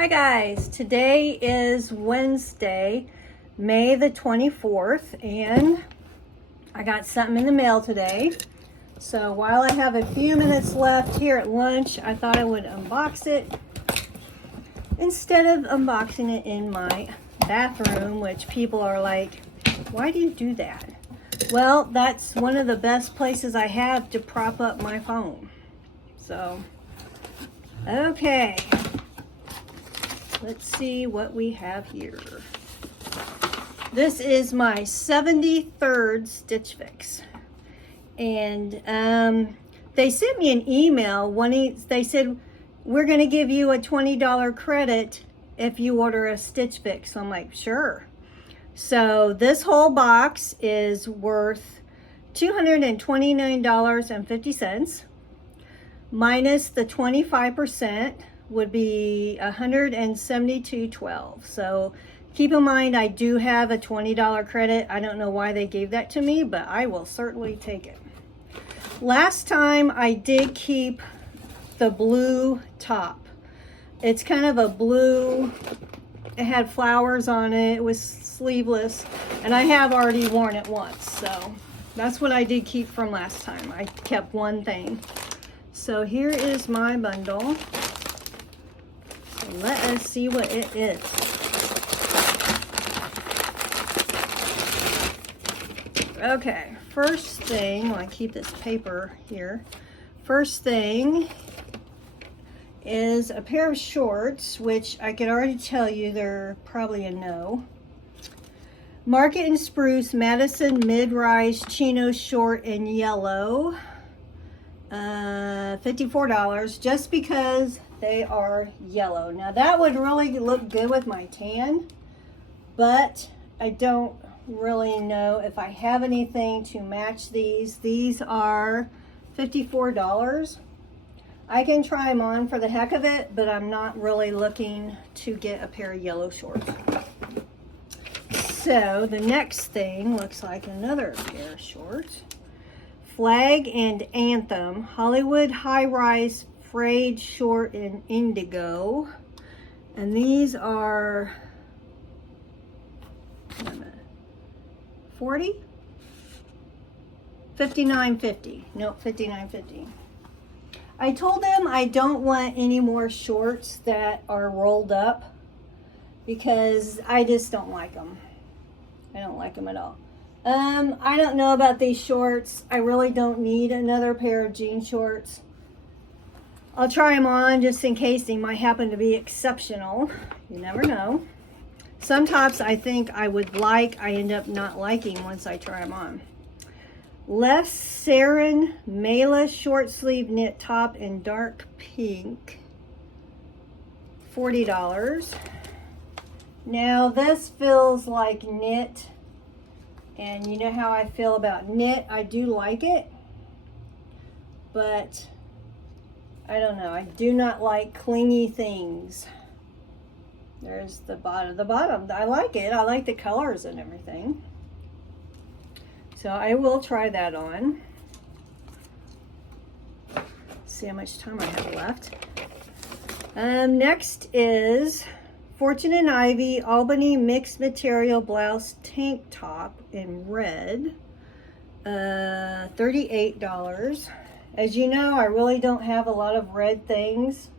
Hi guys, today is Wednesday, May the 24th, and I got something in the mail today. So while I have a few minutes left here at lunch, I thought I would unbox it instead of unboxing it in my bathroom, which people are like, why do you do that? Well, that's one of the best places I have to prop up my phone. So, okay. Let's see what we have here. This is my 73rd Stitch Fix. And they sent me an email. They said, we're going to give you a $20 credit if you order a Stitch Fix. So I'm like, sure. So this whole box is worth $229.50 minus the 25%. Would be $172.12. So keep in mind, I do have a $20 credit. I don't know why they gave that to me, but I will certainly take it. Last time I did keep the blue top. It's kind of a blue, it had flowers on it. It was sleeveless, and I have already worn it once. So that's what I did keep from last time. I kept one thing. So here is my bundle. Let us see what it is. Okay, first thing, I keep this paper here. First thing is a pair of shorts, which I could already tell you they're probably a no. Market and Spruce Madison mid-rise chino short in yellow. $54 just because they are yellow. Now that would really look good with my tan, but I don't really know if I have anything to match these. These are $54. I can try them on for the heck of it, but I'm not really looking to get a pair of yellow shorts. So the next thing looks like another pair of shorts. Flag and Anthem Hollywood high-rise frayed short in indigo, and these are 40 $59.50. Nope, $59.50. I told them I don't want any more shorts that are rolled up because I just don't like them. I don't like them at all. I don't know about these shorts. I really don't need another pair of jean shorts. I'll try them on just in case they might happen to be exceptional. You never know. Some tops I think I would like, I end up not liking once I try them on. Les Sarin Mela short sleeve knit top in dark pink. $40. Now this feels like knit. And you know how I feel about knit. I do like it. But I don't know. I do not like clingy things. There's the bottom. The bottom, I like it. I like the colors and everything. So I will try that on. See how much time I have left. Next is Fortune and Ivy Albany mixed material blouse tank top in red. $38. As you know, I really don't have a lot of red things,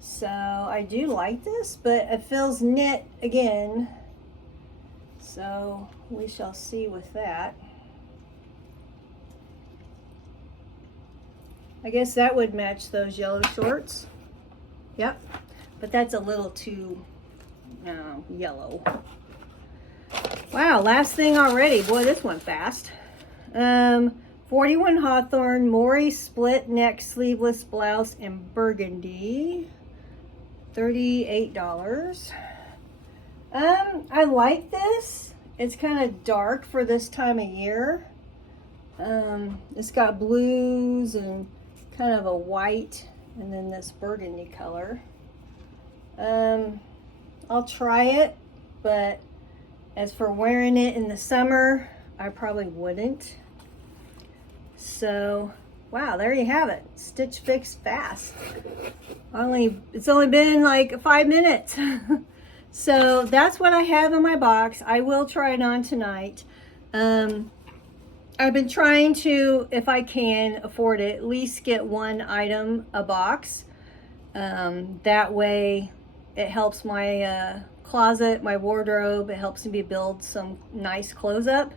so I do like this, but it feels knit again, so we shall see with that. I guess that would match those yellow shorts. Yep, but that's a little too yellow. Wow, last thing already. Boy, this went fast. 41 Hawthorne Maury split neck sleeveless blouse in burgundy. $38. I like this. It's kind of dark for this time of year. It's got blues and kind of a white and then this burgundy color. I'll try it, but as for wearing it in the summer, I probably wouldn't. So wow, there you have it. Stitch Fix fast. It's only been like 5 minutes. So that's what I have in my box. I will try it on tonight. I've been trying to, if I can afford it, at least get one item a box. That way it helps my closet, my wardrobe. It helps me build some nice clothes up.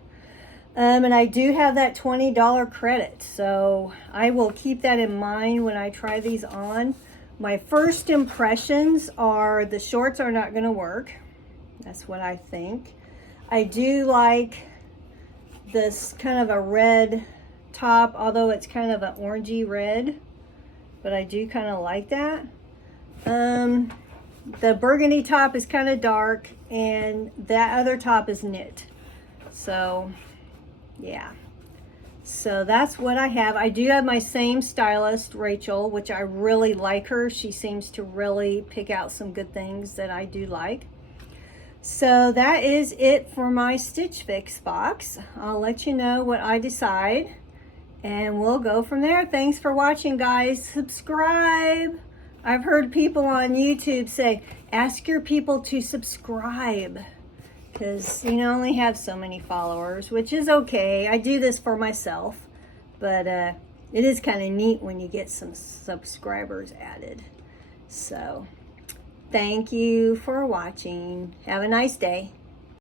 And I do have that $20 credit, so I will keep that in mind when I try these on. My first impressions are the shorts are not going to work. That's what I think. I do like this kind of a red top, although it's kind of an orangey red, but I do kind of like that. The burgundy top is kind of dark, and that other top is knit. So yeah, so that's what I have. I do have my same stylist, Rachel, which I really like her. She seems to really pick out some good things that I do like. So that is it for my Stitch Fix box. I'll let you know what I decide, and we'll go from there. Thanks for watching, guys. Subscribe. I've heard people on YouTube say, ask your people to subscribe, because you only have so many followers, which is okay. I do this for myself, but it is kind of neat when you get some subscribers added. So thank you for watching. Have a nice day.